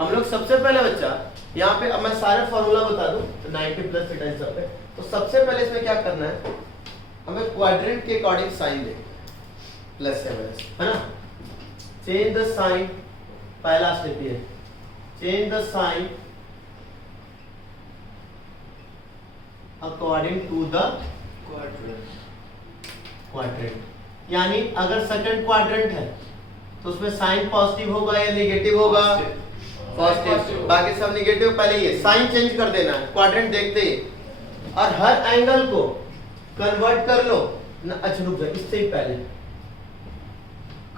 हम लोग सबसे पहले बच्चा यहाँ पे, अब मैं सारे फॉर्मूला बता दूं तो 90 प्लस थीटा इस पे, तो सबसे पहले इसमें क्या करना है, हमें क्वाड्रेंट के अकॉर्डिंग साइन देना प्लस या माइनस, है ना। चेंज द साइन, पहला स्टेप ये, change the sign according to the quadrant. यानी अगर सेकंड क्वाड्रेंट है तो उसमें साइन पॉजिटिव होगा या नेगेटिव होगा, पॉजिटिव, बाकी सब नेगेटिव। पहले ये साइन चेंज कर देना है क्वाड्रेंट देखते ही, और हर एंगल को कन्वर्ट कर लो ना। अच्छा रुक जाओ, इससे ही पहले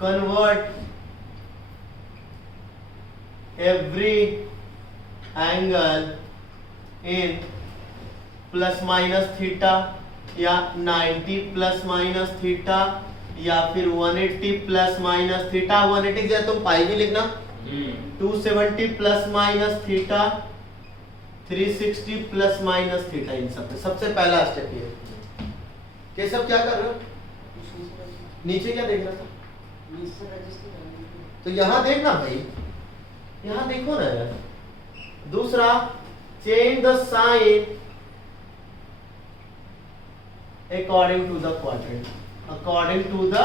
convert every angle in plus minus theta, या 90 प्लस माइनस थीटा, या फिर 180 प्लस माइनस थीटा। 180 जैसे तुम पाई भी लिखना, 270 plus minus theta, 360 plus minus theta. इन सब सबसे पहला स्टेप ये। केशव क्या कर रहे हो, नीचे क्या देख रहा था, तो यहां देखना भाई, यहां देखो ना यार। दूसरा, change the sign according to the quadrant, according to the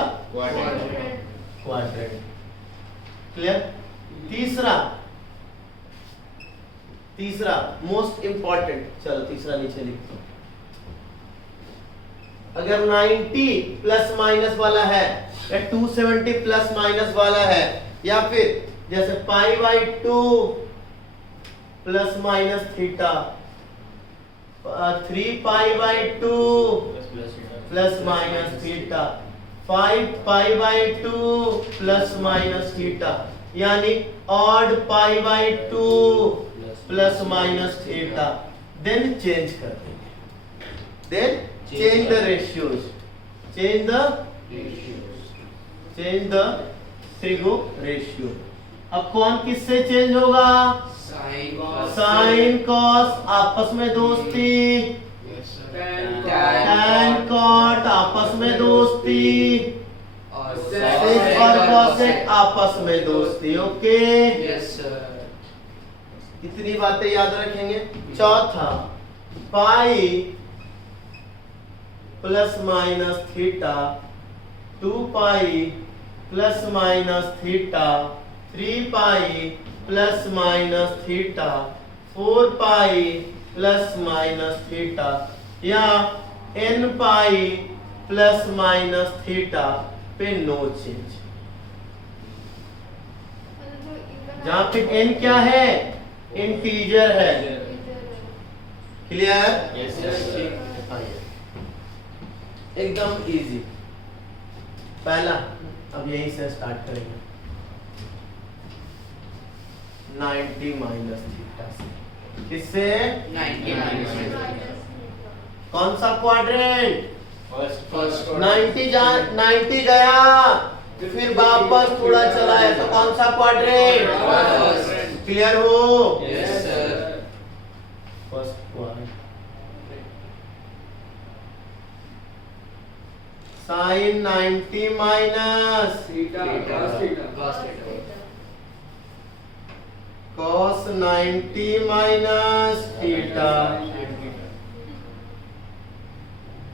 quadrant, clear। तीसरा मोस्ट इंपॉर्टेंट, चलो तीसरा नीचे लिखते हैं। अगर 90 प्लस माइनस वाला है या 270 प्लस माइनस वाला है, या फिर जैसे pi by 2 plus minus theta, 3 pi by 2 plus minus theta, 5 pi by 2 plus minus theta, यानी odd pi by 2 plus minus theta. Then change कर देंगे, then change the ratios, change the त्रिगो ratio. अब कौन किससे चेंज होगा, sine cos आपस में दोस्ती, टैन कॉट आपस में दोस्ती, सेक और कॉसेक आपस में दोस्ती। ओके, इतनी बातें याद रखेंगे। चौथा, पाई प्लस माइनस थीटा, 2 पाई प्लस माइनस थीटा, 3 पाई प्लस माइनस थीटा, 4 पाई प्लस माइनस थीटा, या n पाई प्लस माइनस थीटा पे नो चेंज। जहां पे n क्या है, इंटीजर है। क्लियर, एकदम इजी। पहला, अब यहीं से स्टार्ट करेंगे, 90 माइनस थीटा से, किससे, 90 माइनस, कौन सा क्वाड्रेंट, फर्स्ट 90 गया तो फिर वापस थोड़ा चला है, तो कौन सा क्वाड्रेंट, क्लियर हो, yes sir. First quadrant. Sine 90 minus theta, cos 90 minus theta,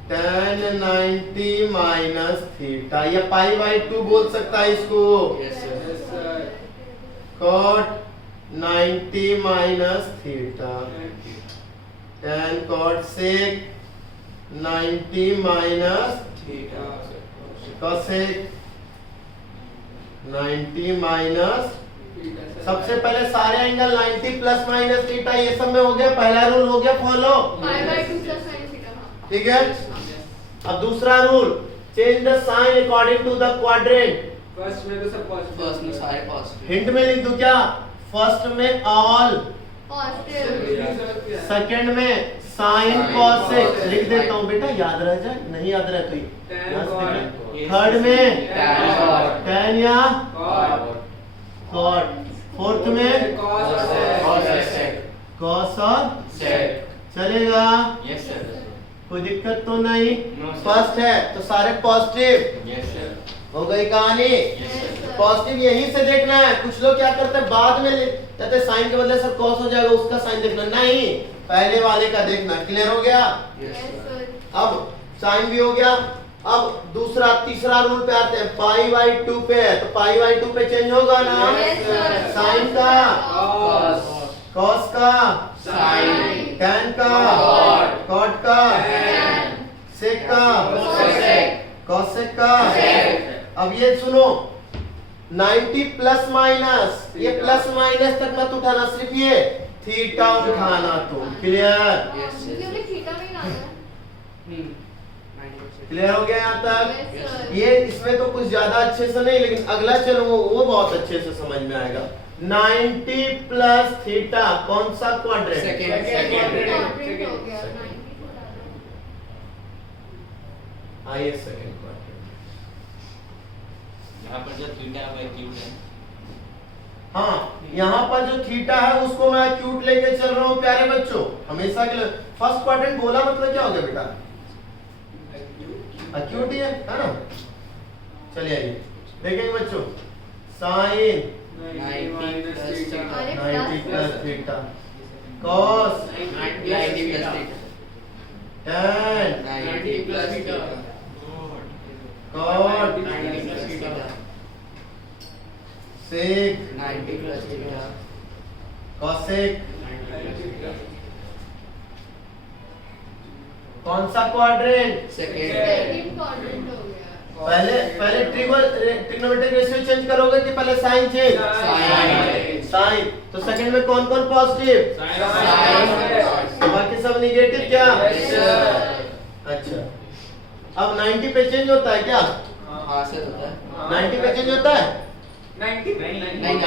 tan 90 minus theta, या पाई बाई 2 बोल सकता है इसको, yes sir. cot 90 minus theta, tan cot sec 90 minus theta, cosec 90 minus. सबसे पहले सारे एंगल 90 प्लस माइनस थीटा, ये सब में हो गया, पहला रूल हो गया फॉलो, ठीक है। अब दूसरा rule, change the sign according to the quadrant. First में तो सब पॉजिटिव, फर्स्ट में सारे पॉजिटिव, हिंट में लिख दूं क्या, फर्स्ट में ऑल, सेकंड में साइन कॉसेक, लिख देता हूं बेटा, याद रह जाए, नहीं याद रहे तो थर्ड में tan या कॉट, फोर्थ में कॉस और सेक, चलेगा, यस सर। कोई दिक्कत तो नहीं। No, sir. फर्स्ट है तो सारे पॉजिटिव, यस सर। हो गई कहानी। पॉजिटिव यहीं से देखना है। कुछ लोग क्या करते हैं बाद में कहते हैं साइन के बदले सर कॉस हो जाएगा, उसका साइन देखना नहीं, पहले वाले का देखना। क्लियर हो गया? अब साइन भी हो गया। अब दूसरा तीसरा रूल पे आते हैं, पाई बाई 2 पे है तो पाई बाई 2 पे चेंज होगा ना। साइन का, कॉस का, टैन का, कॉट का, सेक का, कॉसेक का। अब ये सुनो, 90 प्लस माइनस, ये प्लस माइनस तक मत उठाना, सिर्फ ये थीटा उठाना। तो क्लियर? क्लियर हो गया यहाँ तक? ये इसमें तो कुछ ज्यादा अच्छे से नहीं, लेकिन अगला चलो वो बहुत अच्छे से समझ में आएगा। 90 प्लस थीटा कौन सा क्वाड्रेंट? आइए सेकंड क्वाड्रेंट। यहाँ पर जो थीटा है वो एक्यूट है। हाँ, यहाँ पर जो थीटा है उसको मैं एक्यूट लेके चल रहा हूँ प्यारे बच्चों, हमेशा के लिए। फर्स्ट क्वाड्रेंट बोला मतलब क्या हो गया बेटा? एक्यूट ही है ना? चलिए आइए देखेंगे बच्चों, sine 90 plus theta, cos 90 plus theta, tan 90 plus theta, cot 90 plus theta, sec 90 plus theta, cosec. कौन सा क्वाड्रेंट? सेकंड। पहले ट्रिग्नोमेट्रिक रेशियो चेंज करोगे कि पहले साइन चेंज? साइन। तो सेकंड में कौन कौन पॉजिटिव? तो बाकी सब निगेटिव क्या? अच्छा, अब 90 पे चेंज होता है क्या? हाँ सर होता है। 90 पे चेंज होता है? 90 नहीं,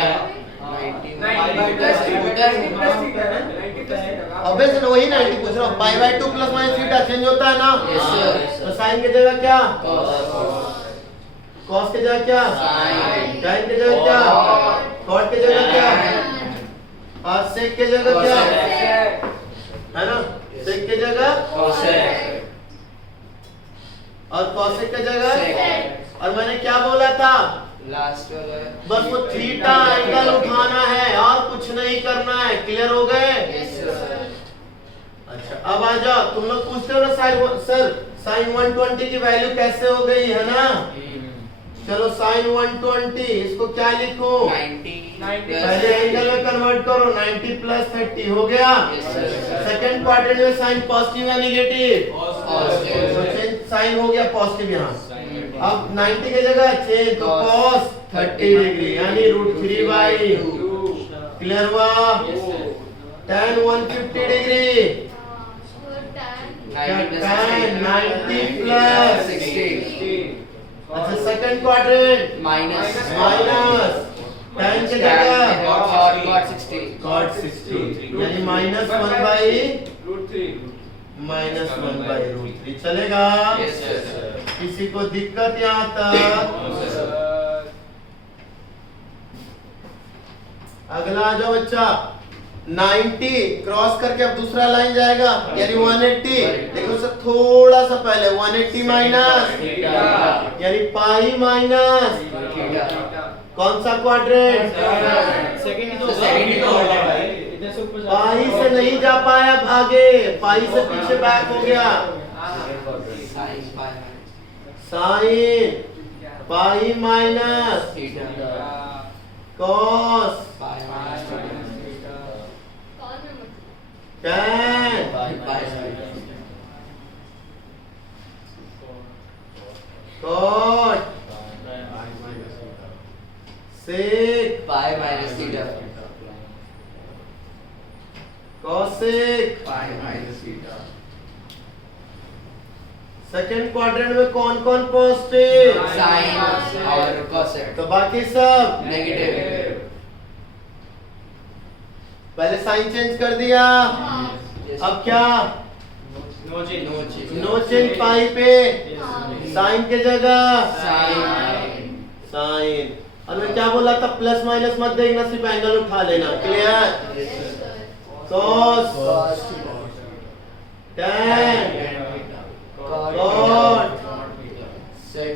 अबे से वही 90 पूछ रहा हूँ। पाई by 2 plus minus theta change होता है ना? Yes, sir. तो साइन की जगह क्या? कॉस, कॉस की जगह क्या? साइन, टैन की जगह क्या? कॉट की जगह क्या? और सेक की जगह क्या? है ना? सेक की जगह कॉसेक, और कॉसेक की जगह। सेक। और मैंने क्या बोला था? लास्ट वाला बस वो थीटा एंगल उठाना है और कुछ नहीं करना है। क्लियर हो गए? अच्छा, अब आ जाओ। तुम लोग पूछते हो ना सर साइन 120 की वैल्यू कैसे हो गई, है ना? चलो साइन 120 इसको क्या लिखूं? 90 पहले एंगल में कन्वर्ट करो, 90 प्लस 30 हो गया। सेकंड क्वाड्रेंट में साइन पॉजिटिव या नेगेटिव? पॉजिटिव। साइन हो गया पॉजिटिव यहाँ। अब 90 की जगह चेंज तो cos 30 डिग्री यानी √3/2। क्लियर हुआ? tan 150 डिग्री, tan 90 प्लस 60 अच्छा सेकंड क्वाड्रेंट माइनस tan की जगह cot 60 cot 60 यानी -1/√3 चलेगा? Yes, sir. किसी को दिक्कत यहाँ तक? अगला आ जाओ बच्चा, 90 क्रॉस करके अब दूसरा लाइन जाएगा यानी 180। लेकिन उससे थोड़ा सा पहले 180 माइनस यानी पाई माइनस कौन सा क्वाड्रेंट? सेकंड तो होगा भाई। पाई से नहीं जा पाया, भागे, पाई से पीछे बैक हो गया। Sine pi minus cos tan cot sec pi minus theta, cosec. Pi minus theta, second quadrant में कौन कौन पॉजिटिव? साइन और कॉसेक। तो बाकी सब नेगेटिव। पहले साइन चेंज कर दिया, अब क्या? नो चेंज पाई पे साइन के जगह साइन। और मैं क्या बोला था? प्लस माइनस मत देखना, सिर्फ एंगल उठा लेना। Clear? Cos tan cot sec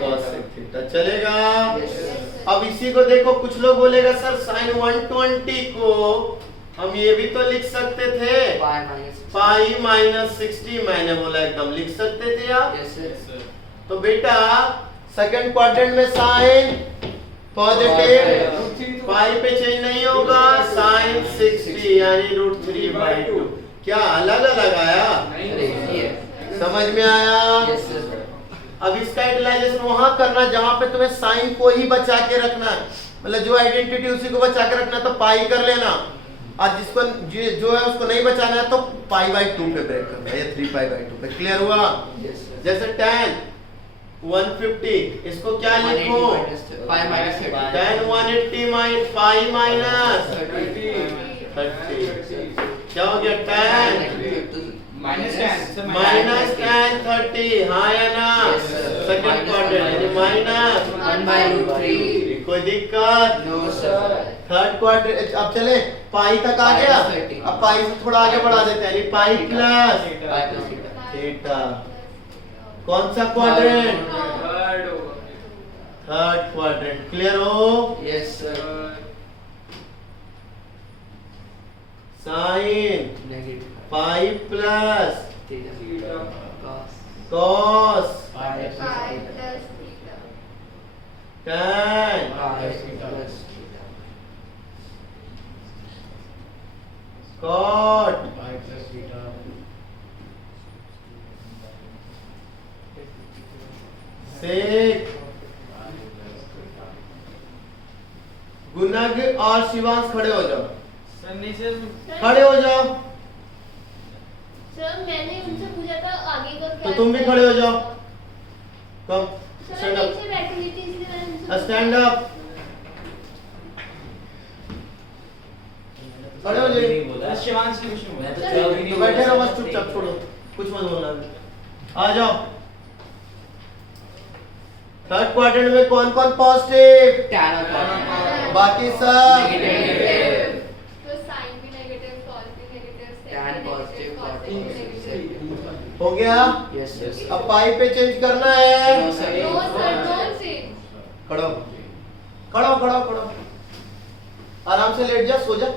cosec theta चलेगा। Yes, sir. अब इसी को देखो, कुछ लोग बोलेगा सर sin 120 को हम ये भी तो लिख सकते थे Pi minus. पाई माइनस 60, मैंने बोला एकदम लिख सकते थे आप। Yes, sir. तो बेटा सेकंड क्वाड्रेंट में साइन पॉजिटिव, पाई पे चेंज नहीं होगा, साइन 60 यानी √3/2। क्या अलग अलग आया? नहीं है। समझ में आया? Yes, sir. अब इसका यूटिलाइजेशन वहां करना जहां पे तुम्हें साइन को ही बचा के रखना है, मतलब जो आइडेंटिटी उसी को बचा के रखना है, तो पाई कर लेना, और जिसको जो है उसको नहीं बचाना है तो π/2 पे ब्रेक करना है, 3π/2 पे। क्लियर हुआ? Yes, sir. जैसे tan 150, इसको क्या लिखूं? 180 minus pi minus 30. tan 180 pi minus 30. 30 क्या हो गया? tan Minus tan. Sir, minus tan 30, हाँ या ना? Yes, sir. सेकंड क्वाड्रेंट यानी माइनस 1/√3. कोई दिक्कत? No, sir. थर्ड क्वाड्रेंट अब चले पाई तक आ गया, Minus 30. अब पाई से थोड़ा आगे बढ़ा देते हैं, यानी pi plus Pi plus theta. Theta. कौन सा क्वाड्रेंट? Third quadrant. क्लियर हो? Yes, sir. Sine Negative. Pi plus Theta. Cos. Cos Pi plus theta. tan Pi plus theta. Cot Pi plus theta. Sec गुनग और शिवांश खड़े हो जाओ, खड़े हो जाओ। सर मैंने उनसे पूछा था आगे का क्या तो तुम भी खड़े हो जाओ। कम सर स्टैंड मैं अप, नीचे बैठी हुई थी इसलिए मैंने उनसे स्टैंड अप, खड़े हो जाइए। शिवांश ने कुछ नहीं बोला। तो बैठे रहो बस चुपचाप, छोड़ो कुछ मत बोलना। आ जाओ। थर्ड क्वाड्रेंट में कौन कौन पॉजिटिव? Tan और cos. बाकी सब Negative. तो साइन भी नेगेटिव, कॉस भी negative, Tan positive, cos negative. हो गया। Yes, yes. अब पाई पे चेंज करना है। No, sir. No sir don't say खड़ो खड़ो खड़ो खड़ो, आराम से लेट जा, सो जा।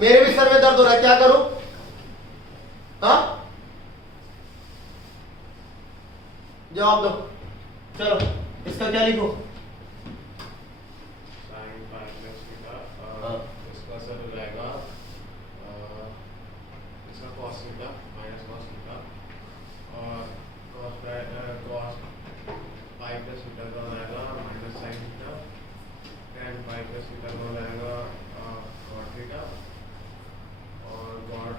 मेरे भी सर में दर्द हो रहा है, क्या करूं? हाँ जवाब दो। चलो इसका क्या लिखो? sin pi plus theta, हाँ। इसका सर हो जाएगा इसका cos theta minus cos theta, और cos pi plus theta का हो जाएगा minus sin theta, tan pi plus theta का हो जाएगा cot theta, और cot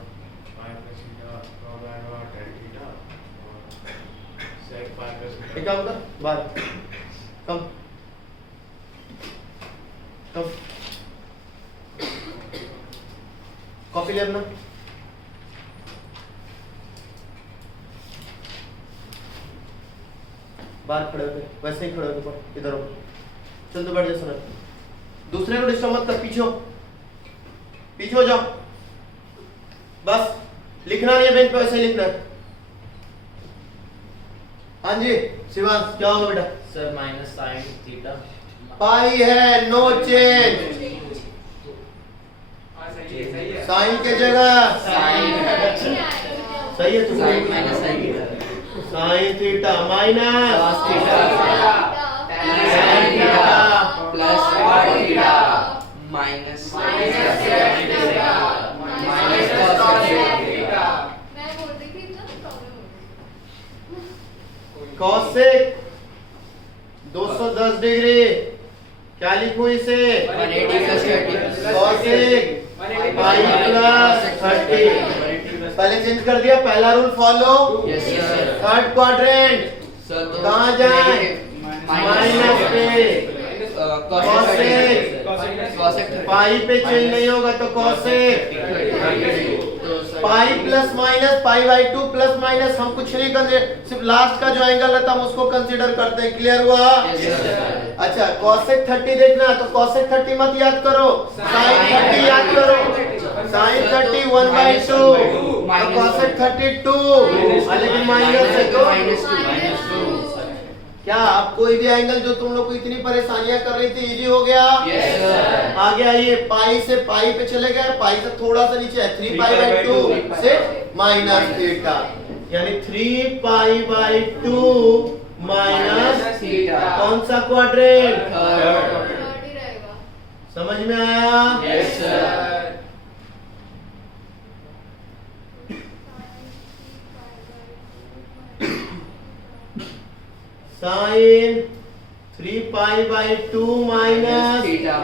pi plus theta का हो जाएगा tan theta, और sec pi plus theta एक काम कर, बाहर कम कम, कॉपी ले अपना। बाहर खड़े होके, वैसे ही खड़े होके पढ़, इधर हो। चल तो बैठ जा सर, दूसरे को डिस्टर्ब मत कर, पीछे हो, पीछे हो जाओ। बस लिखना नहीं है बेंच पे, वैसे ही लिखना है। हाँ जी शिवांश, क्या होगा बेटा? Sir minus sine theta. Pi है, नो चेंज, साइन के जगह Sin. सही है तुम? Sin minus sin theta. Sine theta minus Cos theta. Tan Sin theta. Plus Cos cot theta. theta. Minus Minus sec sec theta. Minus theta. cos theta. मैं बोल रही थी इतना प्रॉब्लम हो गई। कॉसेक 210 डिग्री, क्या लिखूं इसे? 180 plus 30. Cosec pi plus 30। पहले चेंज कर दिया, पहला rule follow. Yes, sir. Third quadrant Sir, तो कहाँ जाए? negative. माइनस पे Cosec. cosec पाई पे चेंज नहीं होगा तो cosec pi plus minus π/2 plus minus हम कुछ नहीं करते, सिर्फ लास्ट का जो एंगल रहता है हम उसको कंसीडर करते हैं। क्लियर हुआ? Yes, sir. अच्छा cosec 30 देखना है तो cosec 30 मत याद करो, sin 30 याद करो। sin 30 1/2 minus cosec 32 लेकिन माइनस है तो क्या आप कोई भी एंगल जो तुम लोग को इतनी परेशानियां कर रही थी इजी हो गया? Yes, sir. आगे आइए, पाई से पाई पे चले गए, पाई से थोड़ा सा नीचे है 3 पाई बाय 2 से माइनस थीटा, यानी 3 पाई बाय 2 माइनस थीटा। कौन सा क्वाड्रेंट? Third. थर्ड ही रहेगा। समझ में आया? Yes, sir. Sine 3 pi by 2 minus theta.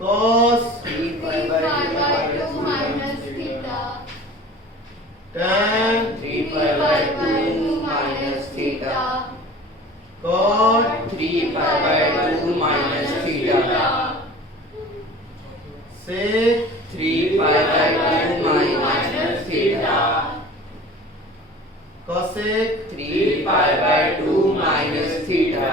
cos 3 pi by 2 minus theta. tan 3 pi by 2 minus theta. cot 3 pi by 2 minus theta. sec 3 pi by 2 minus theta. cosec 3 pi by 2 minus theta.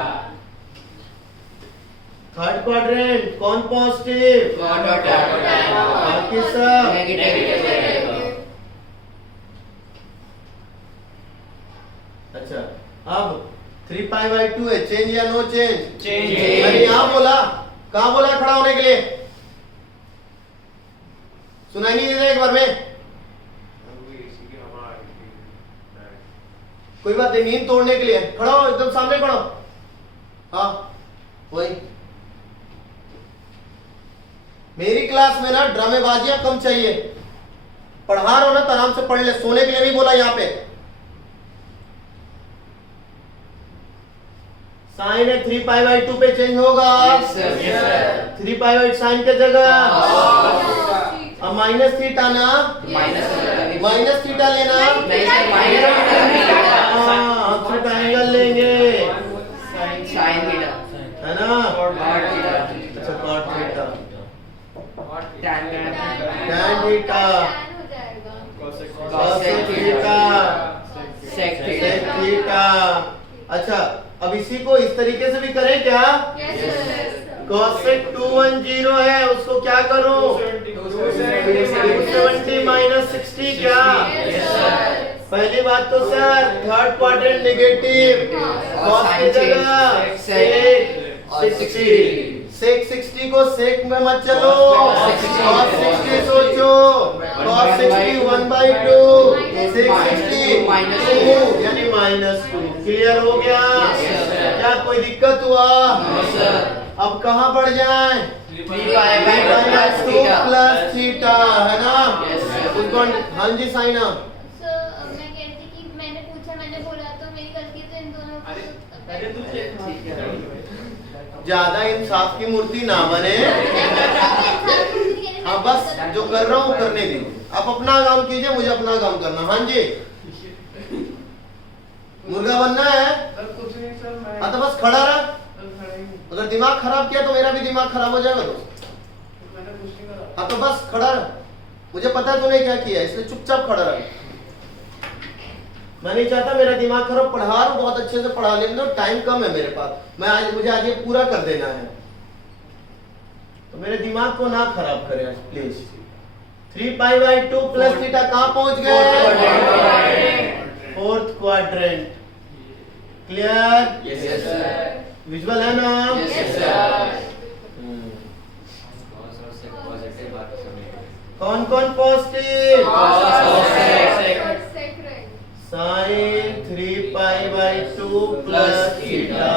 Third quadrant कौन positive? बाकी सब Negative. अच्छा, अब 3 pi by 2 है, change या no change? Change. मैंने यहाँ बोला, कहाँ बोला खड़ा होने के लिए? सुनाई नहीं दे रहा एक बार में? अभी AC की हवा आ रही थी direct। कोई बात नहीं, नींद तोड़ने के लिए खड़ा हो, एकदम सामने खड़ा हो। हाँ वही, मेरी क्लास में ना ड्रामेबाजियां कम चाहिए, पढ़ा रहा हो ना तो आराम से पढ़ ले, सोने के लिए नहीं बोला यहाँ पे। साइन है 3 पाई बाय 2 पे चेंज होगा। Yes, sir. Yes, sir. 3 pi by sine के जगह अब माइनस थीटा ना, Minus माइनस थीटा लेना। नहीं सर, minus हाँ, हम सिर्फ एंगल लेंगे, sin theta. है ना? Cot theta. अच्छा, cot theta, Tan theta. tan theta, हो जाएगा। cosec theta, Sec sec theta. Theta. अच्छा, अब इसी को इस तरीके से भी करें क्या? Yes, sir. cosec 210 है, उसको क्या करूं? 270 माइनस 60 क्या? Yes, sir. पहली बात तो sir third quadrant negative, cos की जगह sec 60, sec 60 को sec में मत चलो, cos 60 सोचो, cos 60 1/2, sec 60 2 यानी -2। क्लियर हो गया? क्या कोई दिक्कत हुआ? अब कहाँ बढ़ जाए? 3 pi by 2 theta. Plus theta, है ना? Yes, sir. उसको हाँ जी साइना, सर मैं कहती कि मैंने पूछा, मैंने बोला तो मेरी गलती, तो इन दोनों को ज्यादा इंसाफ की मूर्ति ना बने। हाँ बस जो कर रहा हूँ करने दी, आप अपना काम कीजिए, मुझे अपना काम करना। हाँ जी, मुर्गा बनना है? सर कुछ नहीं सर, मैं हाँ तो बस खड़ा रहा, सर खड़ा ही हूँ। अगर दिमाग खराब किया तो मेरा भी दिमाग खराब हो जाएगा दोस्त। मैंने कुछ नहीं करा। हाँ तो बस खड़ा रहा, मुझे पता है तूने क्या किया, इसलिए चुपचाप खड़ा रहा। मैं नहीं चाहता मेरा दिमाग खराब, पढ़ा रहा हूँ बहुत अच्छे से पढ़ा लेने दो, टाइम कम है मेरे पास, मुझे आज ये पूरा कर देना है, तो मेरे दिमाग को ना खराब करे please. 3 pi by 2 plus theta कहाँ पहुंच गए? Fourth quadrant. Clear? Yes, sir. Visual है ना? Yes, sir. कौन कौन पॉजिटिव? Sec रहेगा। Sine 3 pi by 2 plus theta,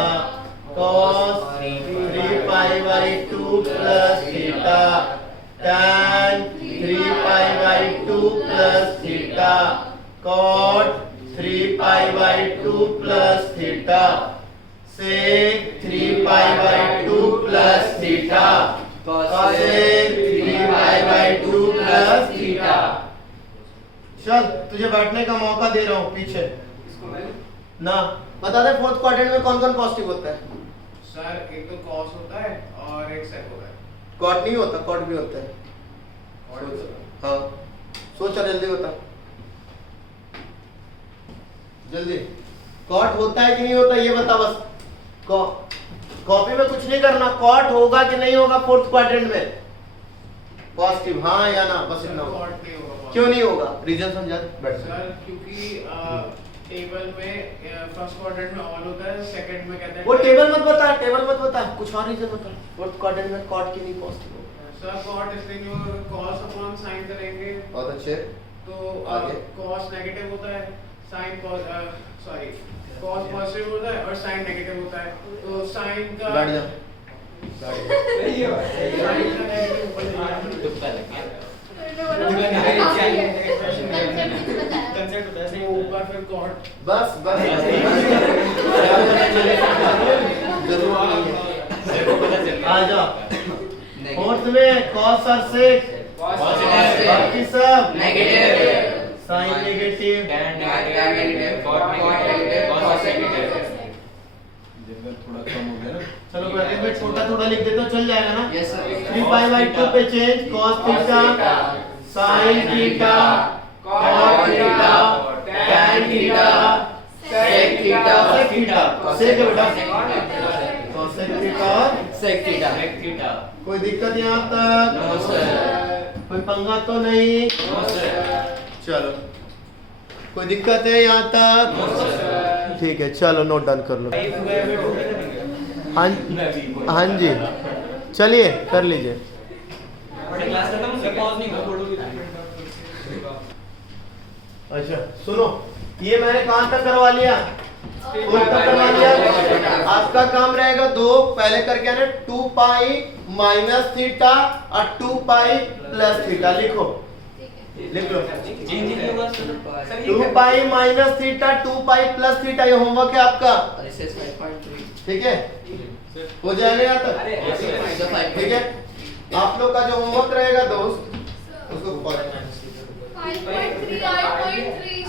cos 3 pi by 2 plus theta, tan 3 pi by 2 plus theta, cot 3 pi by 2 plus theta, sec 3 pi by 2 plus theta, cosec 3 pi by 2 plus theta. चल तुझे बैठने का मौका दे रहा हूँ पीछे ना, बता दे फोर्थ क्वाड्रेंट में कौन कौन पॉजिटिव होता है? सर एक तो कॉस होता है और एक सेक होता है। कॉट नहीं होता, कॉट भी होता है। और हाँ सोचा, जल्दी बता, जल्दी। कॉट होता है कि नहीं होता ये बता बस। कॉपी में कुछ नहीं करना, कॉट होगा कि नहीं होगा फोर्थ क्वाड्रेंट में? पॉजिटिव हाँ या ना, बस इतना। कॉट नहीं होगा क्यों नहीं होगा? रीजन समझा बैठ जा। सर क्योंकि टेबल में फर्स्ट क्वाड्रेंट में ऑल होता है, सेकंड में कहते हैं वो टेबल मत बता, टेबल मत बता, कुछ और रीजन बता। फोर्थ क्वाड्रेंट में कॉट क्यों नहीं पॉसिबल? सर कॉट इसलिए नहीं होगा, cos अपॉन साइन करेंगे बहुत अच्छे। तो आगे? cos नेगेटिव होता है, साइन सॉरी cos पॉजिटिव होता है और साइन नेगेटिव होता है, तो साइन का बैठ जा। सही है साइन का नेगेटिव ऊपर चला जाता है। कंसेप्ट होता है तो ऊपर फिर cot बस बस जरूर आ जा। फोर्थ में cos और sec, बाकी सब साइन नेगेटिव। थोड़ा कम हो गया ना। चलो ब्रैकेट में छोटा थोड़ा लिख देते हो चल जाएगा ना? Yes, sir. 3π/2 पे change cos theta sin theta cot theta tan theta sec theta sec theta sec है बेटा cosec थीटा थीटा कोई दिक्कत यहाँ तक? नो सर कोई पंगा तो नहीं? नो सर चलो कोई दिक्कत है यहाँ तक? नो सर ठीक है चलो नोट डाउन कर लो। हाँ हाँ जी चलिए कर लीजिए। क्लास खत्म हो गया पॉज नहीं हुआ अच्छा सुनो, ये मैंने कहाँ तक करवा लिया? फोर्थ तक करवा लिया। आपका काम रहेगा दो, पहले करके आना 2π माइनस थीटा और 2π प्लस थीटा। लिखो लिख लो। 2π माइनस थीटा 2π प्लस थीटा, ये होमवर्क है आपका, ठीक है? हो जाएगा यहाँ तक? ठीक है, आप लोग का जो होमवर्क रहेगा दोस्त उसको 5.3 5.3